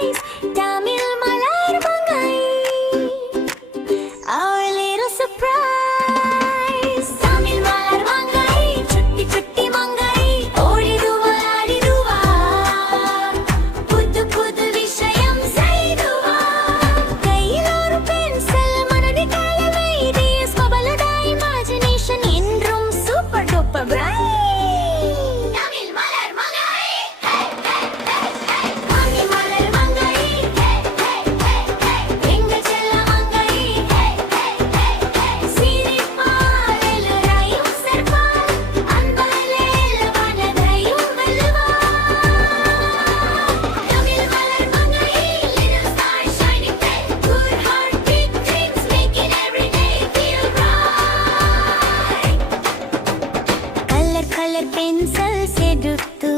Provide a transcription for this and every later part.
surprise. Tamil Malar Mangai, our little surprise. Tamil Malar Mangai, chutti chutti Mangai, odiduva adiduva, pudu pudu vishayam saiduva. Kaiyil oru pencil, manadi kalavai, DS babalada imagination endrum super duper bright. Color pencil seduttu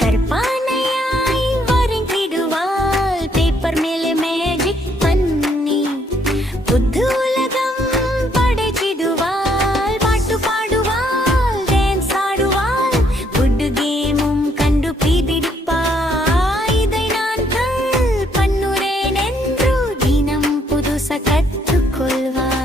karpanayai varingiduval paper mele magic panni puddu ulagam padaichiduval paattu paaduval dance aaduval food game kandu pididippal idai naan pannureen endru dinam pudusa kattukolval.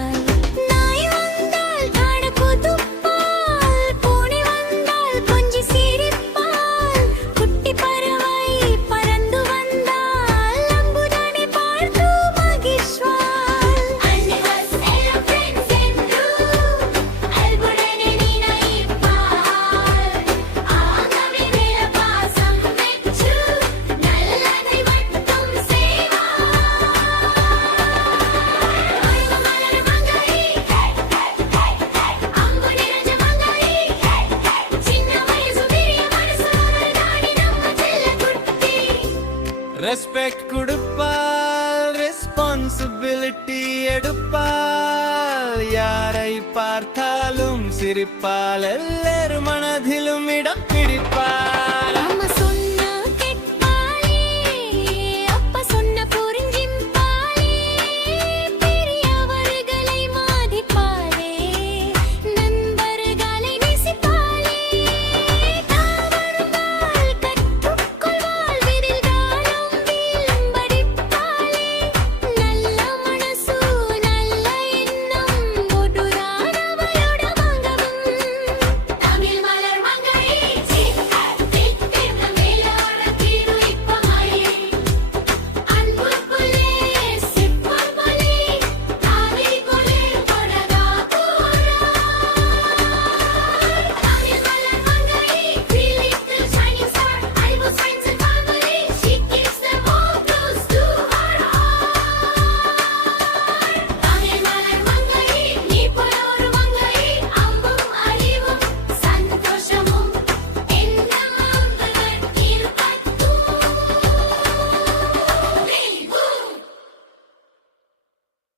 Respect கொடுப்பால், responsibility எடுப்பால், யாரை பார்த்தாலும் சிரிப்பால், எல்லார் மனதிலும் இடம் பிடிப்பால்.